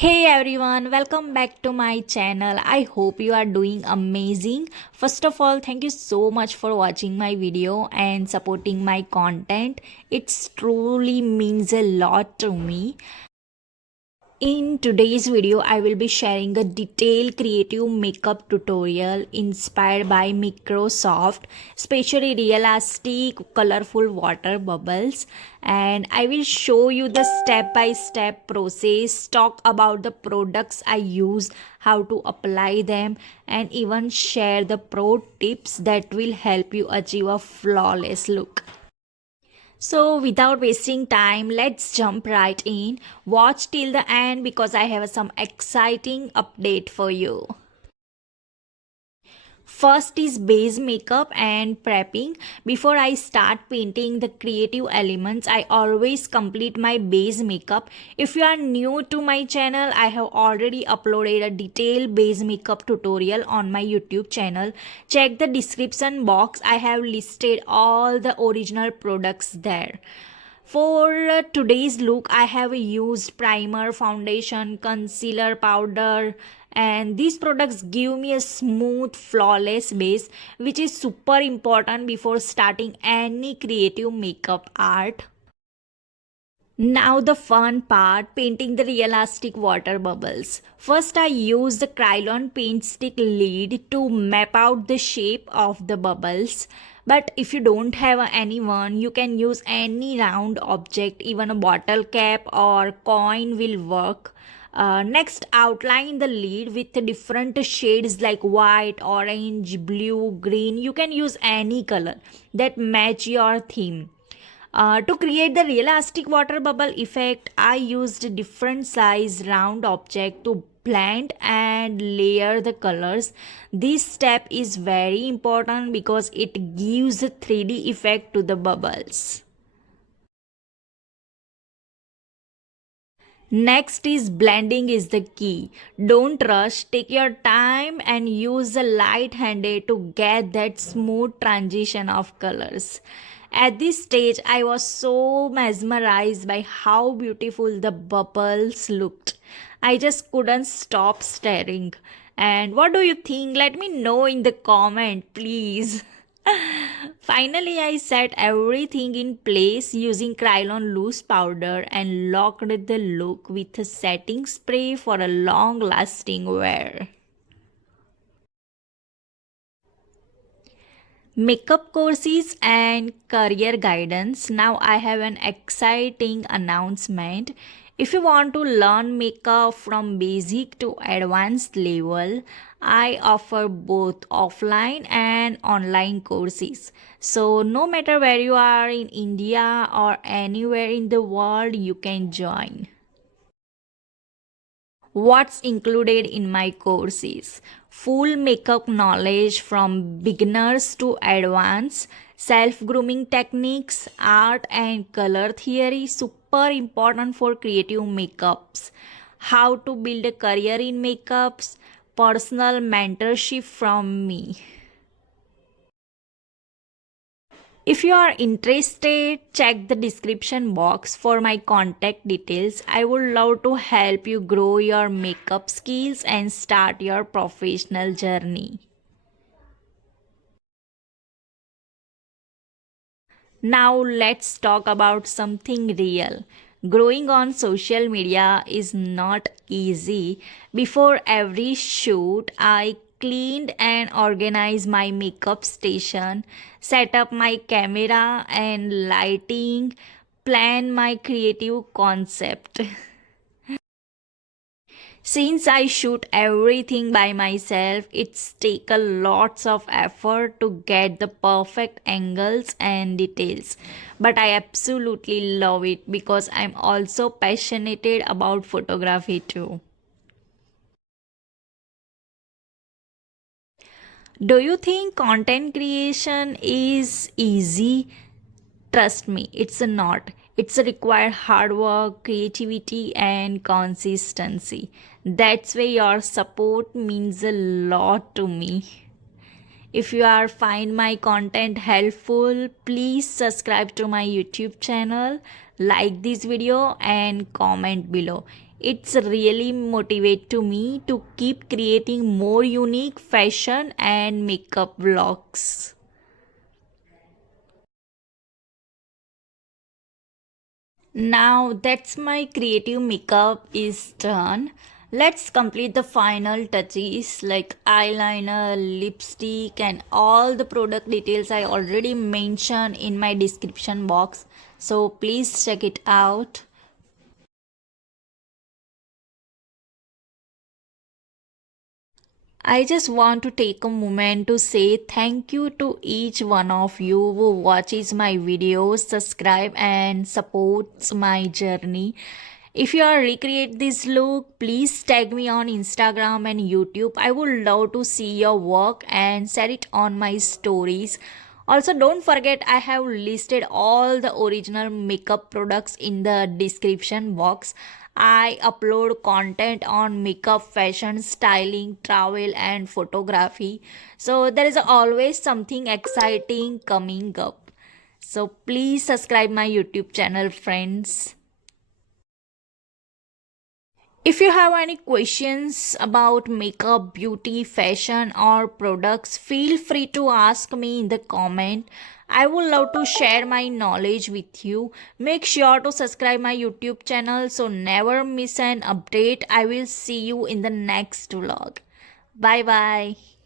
Hey everyone, welcome back to my channel. I hope you are doing amazing. First of all, thank you so much for watching my video and supporting my content. It truly means a lot to me. In today's video, I will be sharing a detailed creative makeup tutorial inspired by Microsoft, especially realistic colorful water bubbles, and I will show you the step-by-step process, talk about the products I use, how to apply them, and even share the pro tips that will help you achieve a flawless look. So, without wasting time, let's jump right in. Watch till the end because I have some exciting update for you. First is base makeup and prepping. Before I start painting the creative elements, I always complete my base makeup. If you are new to my channel, I have already uploaded a detailed base makeup tutorial on my YouTube channel. Check the description box. I have listed all the original products there. For today's look, I have used primer, foundation, concealer, powder, and these products give me a smooth, flawless base, which is super important before starting any creative makeup art. Now the fun part, painting the realistic water bubbles. First I use the Krylon paint stick lid to map out the shape of the bubbles. But if you don't have anyone, you can use any round object, even a bottle cap or coin will work. Next, outline the lid with different shades like white, orange, blue, green. You can use any color that match your theme. To create the realistic water bubble effect, I used different size round object to blend and layer the colors. This step is very important because it gives a 3D effect to the bubbles. Next is blending is the key. Don't rush, take your time and use the light handed to get that smooth transition of colors. At this stage, I was so mesmerized by how beautiful the bubbles looked. I just couldn't stop staring. And what do you think? Let me know in the comment, please. Finally, I set everything in place using Krylon loose powder and locked the look with a setting spray for a long lasting wear. Makeup courses and career guidance. Now I have an exciting announcement. If you want to learn makeup from basic to advanced level, I offer both offline and online courses. So no matter where you are in India or anywhere in the world, you can join. What's included in my courses? Full makeup knowledge from beginners to advanced, self grooming techniques, art and color theory, super important for creative makeups. How to build a career in makeups, personal mentorship from me. If you are interested, check the description box for my contact details. I would love to help you grow your makeup skills and start your professional journey. Now let's talk about something real. Growing on social media is not easy. Before every shoot, I cleaned and organized my makeup station, set up my camera and lighting, plan my creative concept. Since I shoot everything by myself, it's take a lots of effort to get the perfect angles and details. But I absolutely love it because I'm also passionate about photography too. Do you think content creation is easy? Trust me, it's not. It's a required hard work, creativity, and consistency. That's why your support means a lot to me. If you are find my content helpful, please subscribe to my YouTube channel, like this video and comment below. It's really motivate to me to keep creating more unique fashion and makeup vlogs. Now that's my creative makeup is done. Let's complete the final touches like eyeliner, lipstick, and all the product details I already mentioned in my description box. So please check it out. I just want to take a moment to say thank you to each one of you who watches my videos, subscribe and supports my journey. If you are recreate this look, please tag me on Instagram and YouTube. I would love to see your work and share it on my stories. Also, don't forget I have listed all the original makeup products in the description box. I upload content on makeup, fashion, styling, travel, and photography. So, there is always something exciting coming up. So, please subscribe my YouTube channel, friends. If you have any questions about makeup, beauty, fashion, or products, feel free to ask me in the comment. I would love to share my knowledge with you. Make sure to subscribe my YouTube channel so never miss an update. I will see you in the next vlog. Bye bye.